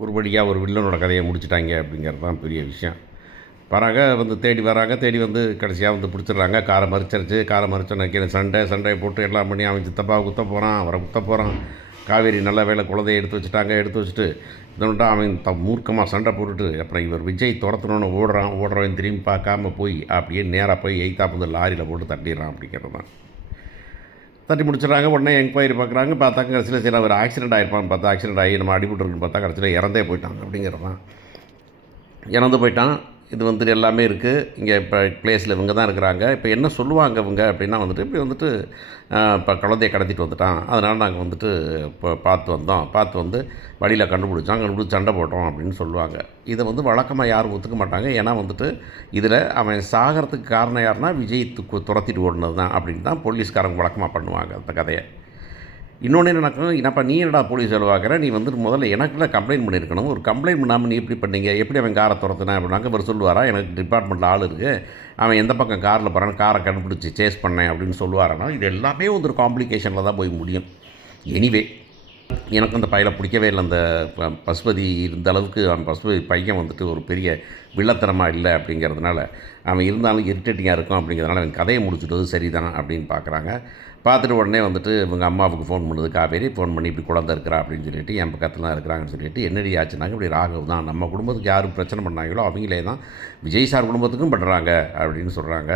ஒரு வழியாக ஒரு வில்லனோட கதையை முடிச்சுட்டாங்க அப்படிங்கிறது தான் பெரிய விஷயம். வராங்க, வந்து தேடி வராங்க, தேடி வந்து கடைசியாக வந்து பிடிச்சிடுறாங்க. காரை மறிச்சிருச்சு, காரை மறிச்சோன்னே சண்டையை போட்டு எல்லாம் பண்ணி அவன் சித்தப்பாவை குத்த போகிறான், அவரை குத்த போகிறான். காவேரி நல்ல வேளை குழந்தைய எடுத்து வச்சுட்டாங்க. எடுத்து வச்சுட்டு இதோன்ட்டு அவன் மூர்க்கமாக சண்டை போட்டுட்டு அப்புறம் இவர் விஜய் துரத்தணுன்னு ஓடுறவன் திரும்பி பார்க்காம போய் அப்படியே நேராக போய் எய்த்தாப்பு வந்து லாரியில் போட்டு தட்டிடுறான் அப்படிங்கிறது தான். தட்டி முடிச்சிடுறாங்க. உடனே என்கொயரி பார்க்குறாங்க. பார்த்தாக்க கடைசியில் சரி அவர் ஆக்சிடென்ட் ஆகிருப்பான்னு பார்த்தா, ஆக்சிடென்ட் ஆகி நம்ம அடிபட்டுருக்குன்னு பார்த்தா கடைசியில் இறந்தே போயிட்டாங்க அப்படிங்கிறது தான். இறந்து போயிட்டான். இது வந்துட்டு எல்லாமே இருக்குது. இங்கே இப்போ ப்ளேஸில் இவங்க தான் இருக்கிறாங்க. இப்போ என்ன சொல்லுவாங்க இவங்க அப்படின்னா வந்துட்டு இப்படி வந்துட்டு இப்போ குழந்தைய கடத்திட்டு வந்துட்டான், அதனால் நாங்கள் வந்துட்டு இப்போ பார்த்து வந்து வழியில் கண்டுபிடிச்சி சண்டை போட்டோம் அப்படின்னு சொல்லுவாங்க. இதை வந்து வழக்கமாக யாரும் ஒத்துக்க மாட்டாங்க. ஏன்னா வந்துட்டு இதில் அவன் சாகிறதுக்கு காரணம் யாருன்னா விஜய் துரத்திட்டு ஓடினது தான் அப்படின்னு தான் போலீஸ்காரங்க வழக்கமாக பண்ணுவாங்க அந்த கதையை. இன்னொன்று என்ன நடக்கும், என்னப்பா நீ என்னடா போலீஸ் வேலை பார்க்குற, நீ வந்துட்டு முதல்ல எனக்குள்ள கம்ப்ளைண்ட் பண்ணியிருக்கணும். ஒரு கம்ப்ளைண்ட் பண்ணாமல் நீ எப்படி பண்ணீங்க, எப்படி அவன் காரை துரத்துனேன் அப்படின்னாக்க இவர் சொல்லுவாரா, எனக்கு டிபார்ட்மெண்ட்டில் ஆள் இருக்குது, அவன் எந்த பக்கம் காரில் போகிறான்னு காரை கண்டுபிடிச்சி சேஸ் பண்ணேன் அப்படின்னு சொல்லுவாரானா, இது எல்லாமே வந்து ஒரு காம்ப்ளிகேஷனில் தான் போய் முடியும். எனிவே எனக்கு அந்த பையனை பிடிக்கவே இல்லை. அந்த பசுபதி இந்த அளவுக்கு அவன் பசுபதி பையன் வந்துட்டு ஒரு பெரிய வில்லத்தனமாக இல்லை அப்படிங்கிறதுனால அவன் இருந்தாலும் இரிட்டேட்டிங்காக இருக்கும் அப்படிங்கிறதுனால அவன் கதையை முடிச்சுட்டது சரிதான் அப்படின்னு பார்க்குறாங்க. பார்த்துட்டு உடனே வந்துட்டு இவங்க அம்மாவுக்கு ஃபோன் பண்ணுது காவேரி. ஃபோன் பண்ணி இப்படி குழந்தை இருக்கிறா அப்படின்னு சொல்லிட்டு என் பக்கத்தில் தான் இருக்கிறாங்கன்னு சொல்லிட்டு என்னடி ஆச்சுனாங்க, இப்படி ராகவ் தான் நம்ம குடும்பத்துக்கு யாரும் பிரச்சனை பண்ணாங்களோ அவங்களே தான் விஜய் சார் குடும்பத்துக்கும் பண்ணுறாங்க அப்படின்னு சொல்கிறாங்க.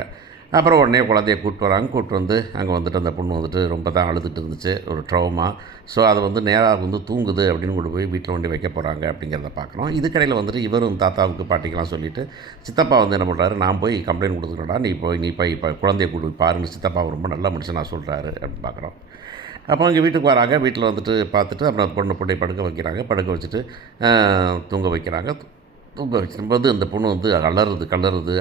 அப்புறம் உடனே குழந்தைய கூப்பிட்டு வந்து அங்கே வந்துட்டு அந்த பொண்ணு வந்துட்டு ரொம்ப தான் அழுதுட்டு இருந்துச்சு, ஒரு ட்ரௌமா. ஸோ அதை வந்து நேராக வந்து தூங்குது அப்படின்னு கொண்டு போய் வீட்டில் கொண்டு வைக்க போகிறாங்க அப்படிங்கிறத பார்க்குறோம். இதுக்கடையில் வந்துட்டு இவரும் தாத்தாவுக்கு பாட்டிக்கெலாம் சொல்லிவிட்டு சித்தப்பா வந்து என்ன பண்ணுறாரு, நான் போய் கம்ப்ளைண்ட் கொடுத்துக்கிறேன்டா, நீ போய் இப்போ குழந்தைய கூட்டு போய் பாருன்னு சித்தப்பா ரொம்ப நல்ல மனுஷன் நான் சொல்கிறாரு அப்படின்னு பார்க்குறோம். அப்போ இங்கே வீட்டுக்கு வராங்க. வீட்டில் வந்துட்டு பார்த்துட்டு அப்புறம் பொண்ணை படுக்க வச்சுட்டு தூங்க வைக்கிறாங்க. தூங்க வச்சுரும்போது அந்த பொண்ணு வந்து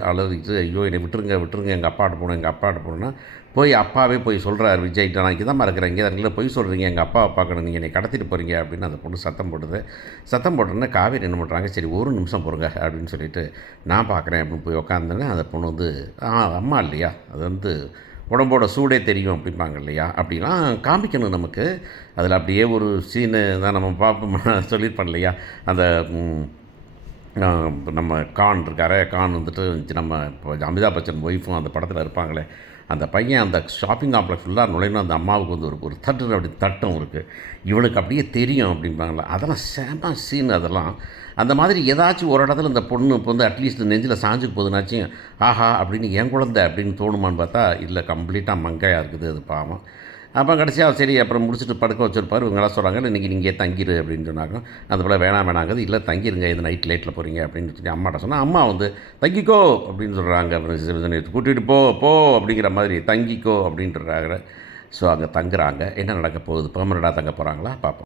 அலறிட்டு ஐயோ என்னை விட்டுருங்க எங்கள் அப்பாட்ட போகணுன்னா போய் அப்பாவே போய் சொல்கிறார் விஜய்கிட்ட, நான் இங்கே தான் இருக்கிறேன், இங்கே தான் போய் சொல்கிறீங்க, எங்கள் அப்பாவை பார்க்கணும், நீங்கள் என்னை கடத்திட்டு போகிறீங்க அப்படின்னு அந்த பொண்ணு சத்தம் போட்டோன்னே காவேரி என்ன பண்ணுறாங்க, சரி ஒரு நிமிஷம் பொறுங்க அப்படின்னு சொல்லிட்டு நான் பார்க்குறேன் அப்படின்னு போய் உட்காந்தோன்னே அந்த பொண்ணு வந்து அம்மா இல்லையா, அது வந்து உடம்போட சூடே தெரியும் அப்படிம்பாங்க இல்லையா, அப்படிலாம் காமிக்கணும் நமக்கு. அதில் அப்படியே ஒரு சீனு தான் நம்ம பார்ப்போம் சொல்லியிருப்போம் இல்லையா, அந்த நம்ம கான் இருக்காரே, கான் வந்துட்டு நம்ம இப்போ அமிதாப் பச்சன் ஒய்ஃபும் அந்த படத்தில் இருப்பாங்களே, அந்த பையன் அந்த ஷாப்பிங் காம்ப்ளெக்ஸ் ஃபுல்லாக நுழையணும், அந்த அம்மாவுக்கு வந்து ஒரு தட்டு அப்படி தட்டும் இருக்குது, இவனுக்கு அப்படியே தெரியும் அப்படிம்பாங்களே, அதெல்லாம் செம சீன். அதெல்லாம் அந்த மாதிரி ஏதாச்சும் ஒரு இடத்துல இந்த பொண்ணு இப்போ வந்து அட்லீஸ்ட் நெஞ்சில் சாஞ்சுக்கு போகுதுனாச்சும் ஆஹா அப்படின்னு என் குழந்தை அப்படின்னு தோணுமான்னு பார்த்தா இல்லை, கம்ப்ளீட்டாக மங்கையாக இருக்குது அது பாவம். அப்போ கடைசியாக சரி அப்புறம் முடிச்சுட்டு படுக்க வச்சுருப்பார். இவங்களாம் சொல்கிறாங்க இன்றைக்கி நீங்கள் தங்கிடு அப்படின்னு சொன்னாங்க. அது போல் வேணாங்கிறது, இல்லை தங்கிடுங்க, இது லேட்டில் போகிறீங்க அப்படின்னு சொல்லி அம்மாட்ட சொன்னால் அம்மா வந்து தங்கிக்கோ அப்படின்னு சொல்கிறாங்க. அப்புறம் கூட்டிகிட்டு போ அப்படிங்கிற மாதிரி தங்கிக்கோ அப்படின்றாங்க. ஸோ அங்கே தங்குறாங்க. என்ன நடக்க போகுது, பெர்மனெண்ட்டாக தங்க போகிறாங்களா பார்ப்போம்.